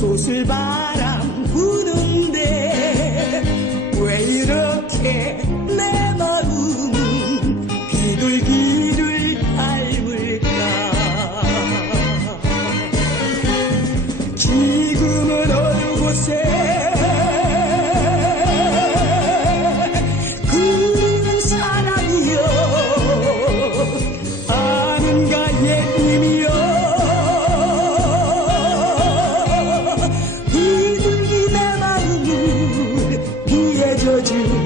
소슬바람 부는데 왜 이렇게 you.